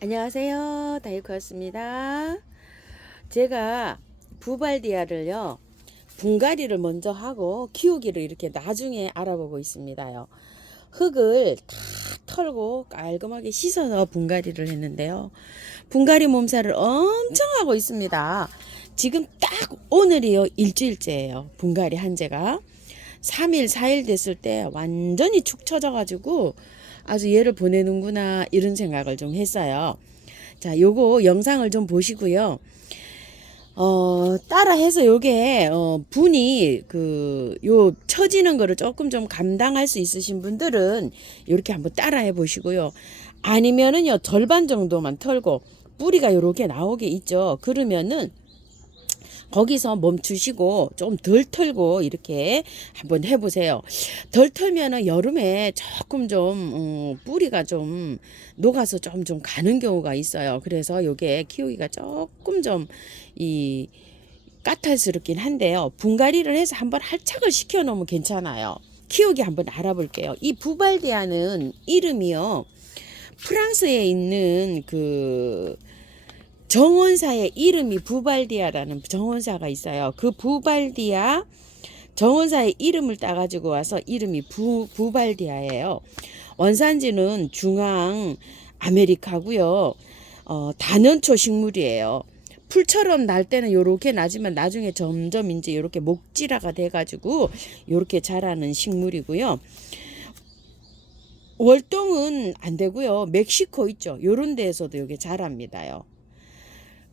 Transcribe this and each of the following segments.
안녕하세요. 다이코였습니다. 제가 부발디아를요, 분갈이를 먼저 하고 키우기를 이렇게 나중에 알아보고 있습니다요. 흙을 다 털고 깔끔하게 씻어서 분갈이를 했는데요. 분갈이 몸살을 엄청 하고 있습니다. 지금 딱 오늘이요, 일주일째예요. 분갈이 한 지가 3일, 4일 됐을 때 완전히 축 처져가지고 아주 얘를 보내는구나 이런 생각을 좀 했어요. 자, 요거 영상을 좀 보시고요. 따라 해서 요게, 분이, 요 처지는 거를 조금 좀 감당할 수 있으신 분들은 요렇게 한번 따라 해 보시고요. 아니면은요, 절반 정도만 털고 뿌리가 요렇게 나오게 있죠. 그러면은 거기서 멈추시고 좀 덜 털고 이렇게 한번 해보세요. 덜 털면은 여름에 조금 좀 뿌리가 좀 녹아서 좀 가는 경우가 있어요. 그래서 요게 키우기가 조금 좀 이 까탈스럽긴 한데요. 분갈이를 해서 한번 할착을 시켜 놓으면 괜찮아요. 키우기 한번 알아볼게요. 이 부발디아는 이름이요, 프랑스에 있는 정원사의 이름이 부발디아라는 정원사가 있어요. 그 부발디아 정원사의 이름을 따가지고 와서 이름이 부발디아예요. 원산지는 중앙 아메리카고요. 다년초 식물이에요. 풀처럼 날 때는 요렇게 나지만 나중에 점점 이제 요렇게 목질화가 돼가지고 요렇게 자라는 식물이고요. 월동은 안 되고요. 멕시코 있죠. 요런 데에서도 요게 자랍니다요.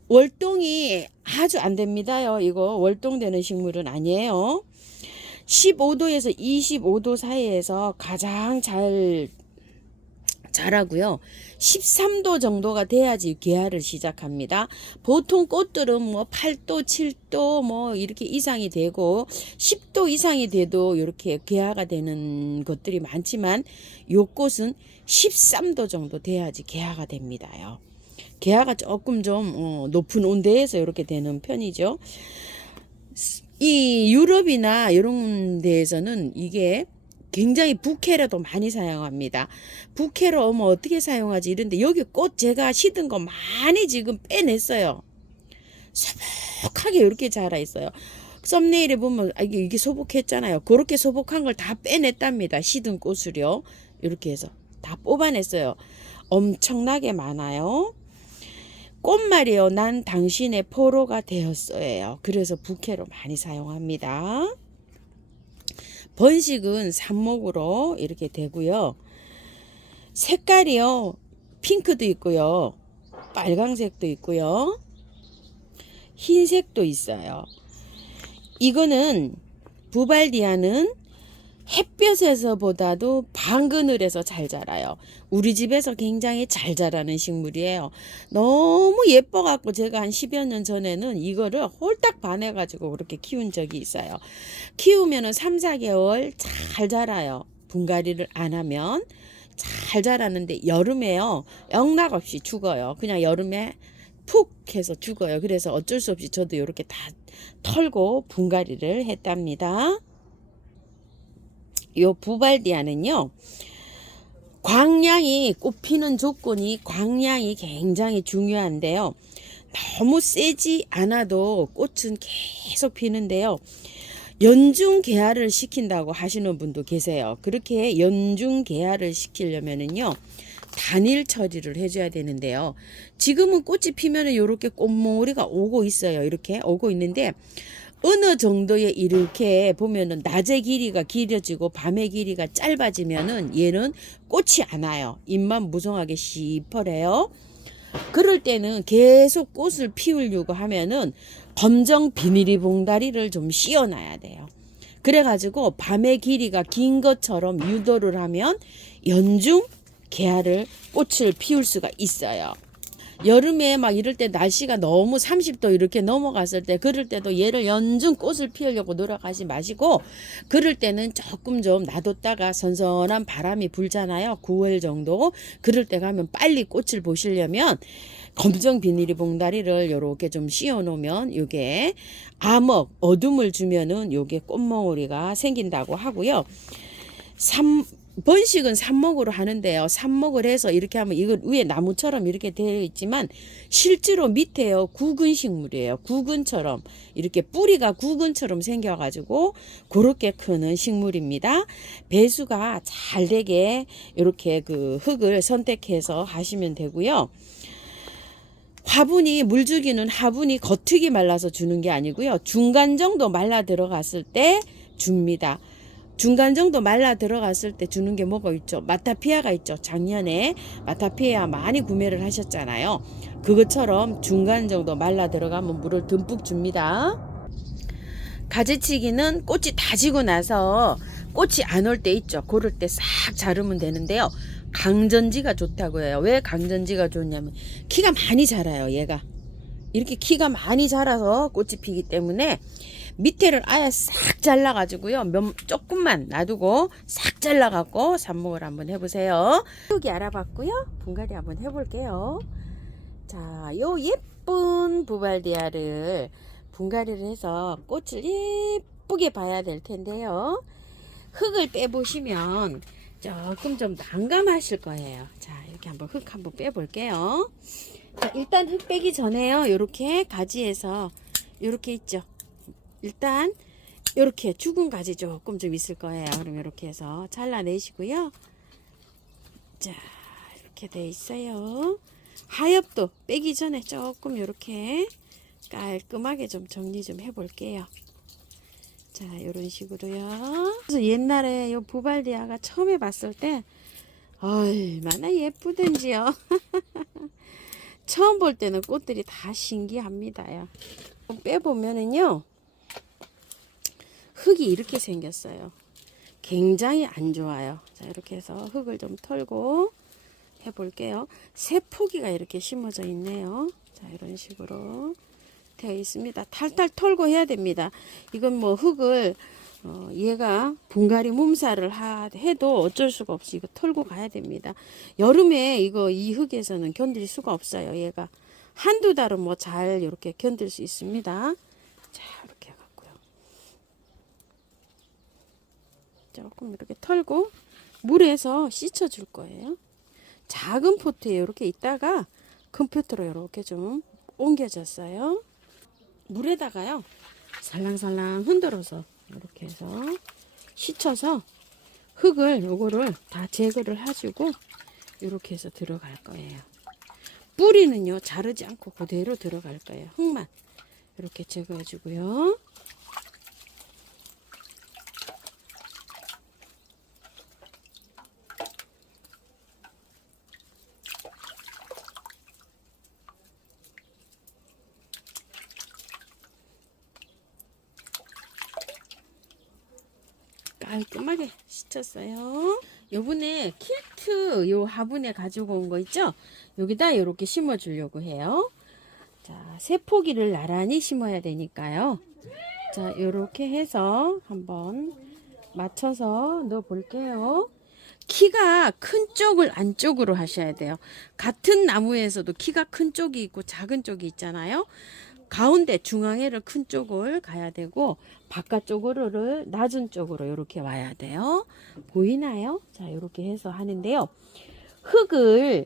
월동이 아주 안 됩니다요. 이거 월동되는 식물은 아니에요. 15도에서 25도 사이에서 가장 잘 자라고요. 13도 정도가 돼야지 개화를 시작합니다. 보통 꽃들은 뭐 8도, 7도 뭐 이렇게 이상이 되고 10도 이상이 돼도 이렇게 개화가 되는 것들이 많지만 요 꽃은 13도 정도 돼야지 개화가 됩니다요. 개화가 조금 좀 높은 온도에서 이렇게 되는 편이죠. 이 유럽이나 이런 데에서는 이게 굉장히 부케로도 많이 사용합니다. 부케로 뭐 어떻게 사용하지 이런데 여기 꽃 제가 시든 거 많이 지금 빼냈어요. 소복하게 이렇게 자라 있어요. 썸네일에 보면 이게 소복했잖아요. 그렇게 소복한 걸 다 빼냈답니다. 시든 꽃을요. 이렇게 해서 다 뽑아냈어요. 엄청나게 많아요. 꽃말이요. 난 당신의 포로가 되었어요. 그래서 부케로 많이 사용합니다. 번식은 삽목으로 이렇게 되고요. 색깔이요. 핑크도 있고요. 빨강색도 있고요. 흰색도 있어요. 이거는 부발디아는 햇볕에서보다도 방그늘에서 잘 자라요. 우리 집에서 굉장히 잘 자라는 식물이에요. 너무 예뻐갖고 제가 한 10여 년 전에는 이거를 홀딱 반해가지고 그렇게 키운 적이 있어요. 키우면은 3, 4개월 잘 자라요. 분갈이를 안 하면 잘 자라는데 여름에요, 영락없이 죽어요. 그냥 여름에 푹 해서 죽어요. 그래서 어쩔 수 없이 저도 이렇게 다 털고 분갈이를 했답니다. 요 부발디아는요, 광량이, 꽃피는 조건이 광량이 굉장히 중요한데요. 너무 세지 않아도 꽃은 계속 피는데요. 연중 개화를 시킨다고 하시는 분도 계세요. 그렇게 연중 개화를 시키려면은요, 단일 처리를 해줘야 되는데요. 지금은 꽃이 피면은 이렇게 꽃몽우리가 오고 있어요. 이렇게 오고 있는데 어느 정도에 이렇게 보면은 낮의 길이가 길어지고 밤의 길이가 짧아지면은 얘는 꽃이 안 와요. 잎만 무성하게 시퍼래요. 그럴 때는 계속 꽃을 피우려고 하면은 검정 비닐이 봉다리를 좀 씌워놔야 돼요. 그래가지고 밤의 길이가 긴 것처럼 유도를 하면 연중 개화를 꽃을 피울 수가 있어요. 여름에 막 이럴 때 날씨가 너무 30도 이렇게 넘어갔을 때 그럴 때도 얘를 연중 꽃을 피우려고 노력하지 마시고, 그럴 때는 조금 좀 놔뒀다가 선선한 바람이 불잖아요. 9월 정도. 그럴 때 가면 빨리 꽃을 보시려면 검정 비닐이 봉다리를 요렇게 좀 씌워 놓으면 요게 암흑 어둠을 주면은 요게 꽃몽우리가 생긴다고 하고요. 번식은 삽목으로 하는데요. 삽목을 해서 이렇게 하면 이건 위에 나무처럼 이렇게 되어 있지만 실제로 밑에요. 구근식물이에요. 구근처럼 이렇게 뿌리가 구근처럼 생겨가지고 그렇게 크는 식물입니다. 배수가 잘 되게 이렇게 그 흙을 선택해서 하시면 되고요. 화분이 물주기는 화분이 겉흙이 말라서 주는 게 아니고요. 중간 정도 말라 들어갔을 때 줍니다. 중간 정도 말라 들어갔을 때 주는 게 뭐가 있죠? 마타피아가 있죠. 작년에 마타피아 많이 구매를 하셨잖아요. 그것처럼 중간 정도 말라 들어가면 물을 듬뿍 줍니다. 가지치기는 꽃이 다 지고 나서 꽃이 안 올 때 있죠. 그럴 때 싹 자르면 되는데요. 강전지가 좋다고 해요. 왜 강전지가 좋냐면 키가 많이 자라요. 얘가 이렇게 키가 많이 자라서 꽃이 피기 때문에 밑에를 아예 싹 잘라가지고요. 조금만 놔두고 싹 잘라갖고 삽목을 한번 해보세요. 여기 알아봤고요. 분갈이 한번 해볼게요. 자, 요 예쁜 부발디아를 분갈이를 해서 꽃을 예쁘게 봐야 될 텐데요. 흙을 빼보시면 조금 좀 난감하실 거예요. 자, 이렇게 한번 흙 한번 빼볼게요. 자, 일단 흙 빼기 전에요. 요렇게 가지에서 요렇게 있죠. 일단 요렇게 죽은 가지 조금 좀 있을 거예요. 그럼 요렇게 해서 잘라내시고요. 자, 이렇게 돼 있어요. 하엽도 빼기 전에 조금 요렇게 깔끔하게 좀 정리 좀 해볼게요. 자, 요런 식으로요. 그래서 옛날에 요 부발디아가 처음에 봤을 때 얼마나 예쁘던지요. 처음 볼 때는 꽃들이 다 신기합니다요. 빼보면은요, 흙이 이렇게 생겼어요. 굉장히 안 좋아요. 자, 이렇게 해서 흙을 좀 털고 해볼게요. 새 포기가 이렇게 심어져 있네요. 자, 이런 식으로 되어 있습니다. 탈탈 털고 해야 됩니다. 이건 뭐 흙을 얘가 분갈이 몸살을 해도 어쩔 수가 없이 이거 털고 가야 됩니다. 여름에 이 흙에서는 견딜 수가 없어요. 얘가 한두 달은 뭐 잘 이렇게 견딜 수 있습니다. 자, 이렇게 해갖고요. 조금 이렇게 털고 물에서 씻어 줄 거예요. 작은 포트에 이렇게 있다가 큰 포트로 이렇게 좀 옮겨졌어요. 물에다가요 살랑살랑 흔들어서 이렇게 해서 씻어서 흙을 요거를 다 제거를 해주고 이렇게 해서 들어갈 거예요. 뿌리는요 자르지 않고 그대로 들어갈 거예요. 흙만 이렇게 제거해 주고요. 깔끔하게 씻었어요. 요번에 킬트 요 화분에 가지고 온 거 있죠? 여기다 이렇게 심어 주려고 해요. 자, 세 포기를 나란히 심어야 되니까요. 자, 이렇게 해서 한번 맞춰서 넣어 볼게요. 키가 큰 쪽을 안쪽으로 하셔야 돼요. 같은 나무에서도 키가 큰 쪽이 있고 작은 쪽이 있잖아요. 가운데 중앙에를 큰 쪽을 가야 되고 바깥쪽으로를 낮은 쪽으로 이렇게 와야 돼요. 보이나요? 자, 이렇게 해서 하는데요. 흙을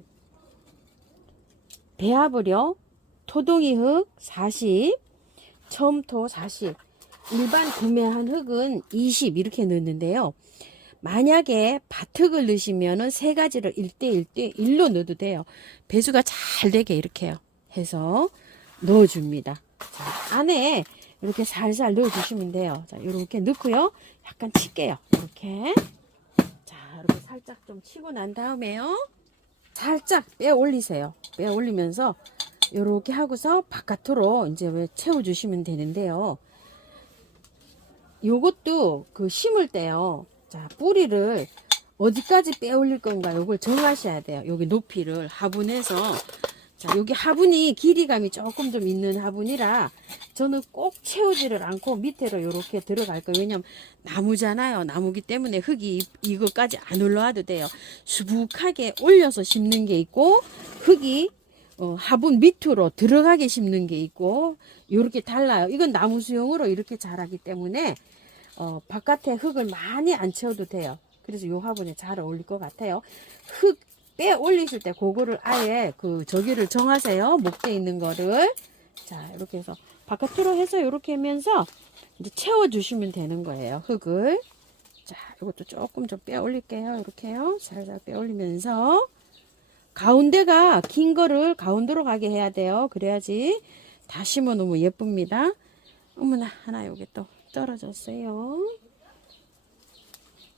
배합을요. 토동이 흙 40, 첨토 40, 일반 구매한 흙은 20 이렇게 넣는데요. 만약에 밭흙을 넣으시면은 세 가지를 1대1로 넣어도 돼요. 배수가 잘 되게 이렇게 해서 넣어줍니다. 자, 안에 이렇게 살살 넣어주시면 돼요. 자, 이렇게 넣고요. 약간 칠게요. 이렇게. 자, 이렇게 살짝 좀 치고 난 다음에요. 살짝 빼 올리세요. 빼 올리면서 이렇게 하고서 바깥으로 이제 왜 채워주시면 되는데요. 요것도 그 심을 때요. 자, 뿌리를 어디까지 빼 올릴 건가 요걸 정하셔야 돼요. 여기 높이를 화분에서. 자, 여기 화분이 길이감이 조금 좀 있는 화분이라 저는 꼭 채우지를 않고 밑으로 이렇게 들어갈 거예요. 왜냐면 나무잖아요. 나무기 때문에 흙이 이거까지 안 올라와도 돼요. 수북하게 올려서 심는 게 있고 흙이 화분 밑으로 들어가게 심는 게 있고 이렇게 달라요. 이건 나무 수용으로 이렇게 자라기 때문에 바깥에 흙을 많이 안 채워도 돼요. 그래서 요 화분에 잘 어울릴 것 같아요. 흙 빼 올리실 때 그거를 아예 그 저기를 정하세요. 목대 있는 거를. 자, 이렇게 해서 바깥으로 해서 이렇게 하면서 이제 채워주시면 되는 거예요. 흙을. 자, 이것도 조금 좀 빼 올릴게요. 이렇게요. 살살 빼 올리면서 가운데가 긴 거를 가운데로 가게 해야 돼요. 그래야지 다 심어 놓으면 예쁩니다. 어머나, 하나 여기 또 떨어졌어요.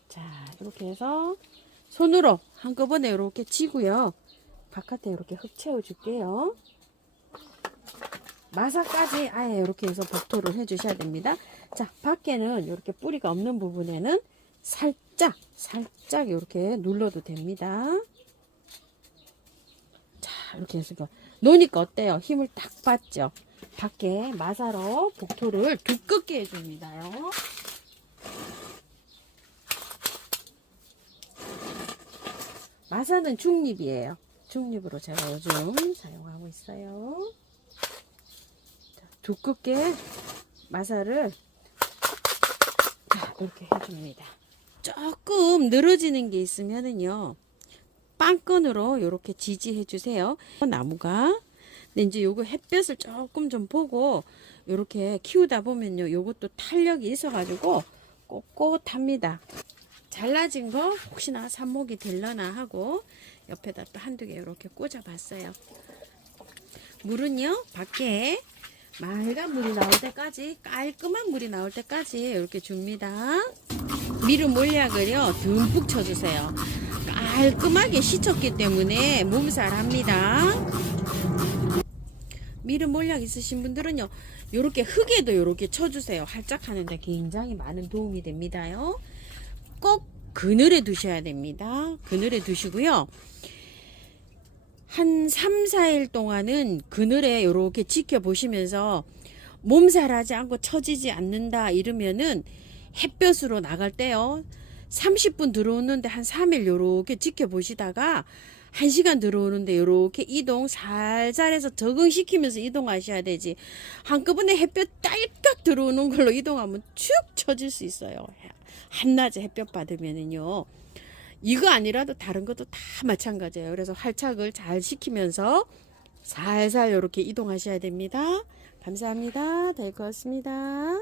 자, 이렇게 해서 손으로 한꺼번에 이렇게 치고요. 바깥에 이렇게 흙 채워줄게요. 마사까지 아예 이렇게 해서 복토를 해주셔야 됩니다. 자, 밖에는 이렇게 뿌리가 없는 부분에는 살짝 이렇게 눌러도 됩니다. 자, 이렇게 해서 놓으니까 어때요? 힘을 딱 받죠? 밖에 마사로 복토를 두껍게 해줍니다요. 마사는 중립이에요. 중립으로 제가 요즘 사용하고 있어요. 자, 두껍게 마사를 이렇게 해줍니다. 조금 늘어지는 게 있으면은요, 빵끈으로 이렇게 지지해 주세요. 나무가. 근데 이제 요거 햇볕을 조금 좀 보고 이렇게 키우다 보면요, 요것도 탄력이 있어가지고 꼿꼿합니다. 잘라진 거 혹시나 삽목이 될려나 하고 옆에다 또 한두 개 이렇게 꽂아 봤어요. 물은요, 밖에 맑은 물이 나올 때까지, 깔끔한 물이 나올 때까지 이렇게 줍니다. 미루 몰약을요, 듬뿍 쳐주세요. 깔끔하게 씻었기 때문에 몸살합니다. 미루 몰약 있으신 분들은요, 요렇게 흙에도 요렇게 쳐주세요. 활짝 하는데 굉장히 많은 도움이 됩니다요. 꼭 그늘에 두셔야 됩니다. 그늘에 두시고요. 한 3, 4일 동안은 그늘에 이렇게 지켜보시면서 몸살하지 않고 처지지 않는다 이러면은 햇볕으로 나갈 때요. 30분 들어오는데 한 3일 이렇게 지켜보시다가 1시간 들어오는데 이렇게 이동 살살 해서 적응시키면서 이동하셔야 되지. 한꺼번에 햇볕 딸깍 들어오는 걸로 이동하면 축 처질 수 있어요. 한낮에 햇볕 받으면은요. 이거 아니라도 다른 것도 다 마찬가지예요. 그래서 활착을 잘 시키면서 살살 이렇게 이동하셔야 됩니다. 감사합니다. 될 것 같습니다.